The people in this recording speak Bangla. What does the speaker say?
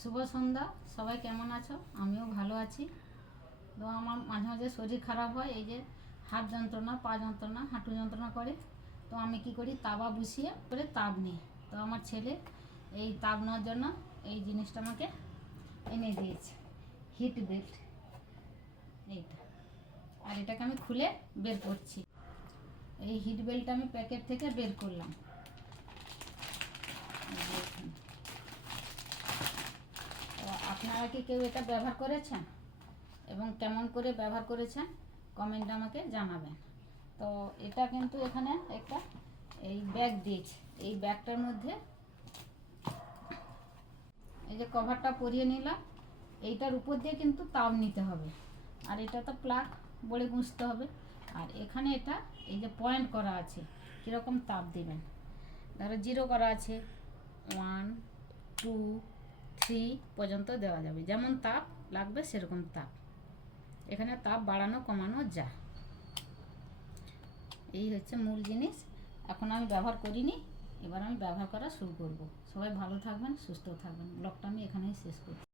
শুভ সন্ধ্যা। সবাই কেমন আছো? আমিও ভালো আছি। তো আমার মাঝে মাঝে শরীর খারাপ হয়, এই যে হাত যন্ত্রণা, পা যন্ত্রণা, হাঁটু যন্ত্রণা করে। তো আমি কি করি, তাওয়া বসিয়ে করে তাপ নিই। তো আমার ছেলে এই তাপ নেওয়ার জন্য এই জিনিসটা আমাকে এনে দিয়েছে, হিট বেল্ট এইটা। আর এটাকে আমি খুলে বের করছি। এই হিট বেল্টটা আমি প্যাকেট থেকে বের করলাম। তো আপনারা কি কেউ এটা ব্যবহার করেছেন এবং কেমন করে ব্যবহার করেছেন কমেন্টে আমাকে জানাবেন। তো এটা কিন্তু এখানে একটা এই ব্যাগ দিয়েছে। এই ব্যাগটার মধ্যে এই যে কভারটা পরিয়ে নিলাম। এইটার উপর দিয়ে কিন্তু তাপ নিতে হবে। আর এটা তো প্লাগ বলে গুঁজতে হবে। আর এখানে এটা এই যে পয়েন্ট করা আছে, কীরকম তাপ দেবেন। ধরো 0 করা আছে, 1 2 3 পর্যন্ত দেওয়া যাবে। যেমন তাপ লাগবে সেরকম তাপ। এখানে তাপ বাড়ানো কমানো যায়। এই হচ্ছে মূল জিনিস। এখন আমি ব্যবহার করিনি, এবার আমি ব্যবহার করা শুরু করব। সবাই ভালো থাকবেন, সুস্থ থাকবেন। ব্লগটা আমি এখানেই শেষ করছি।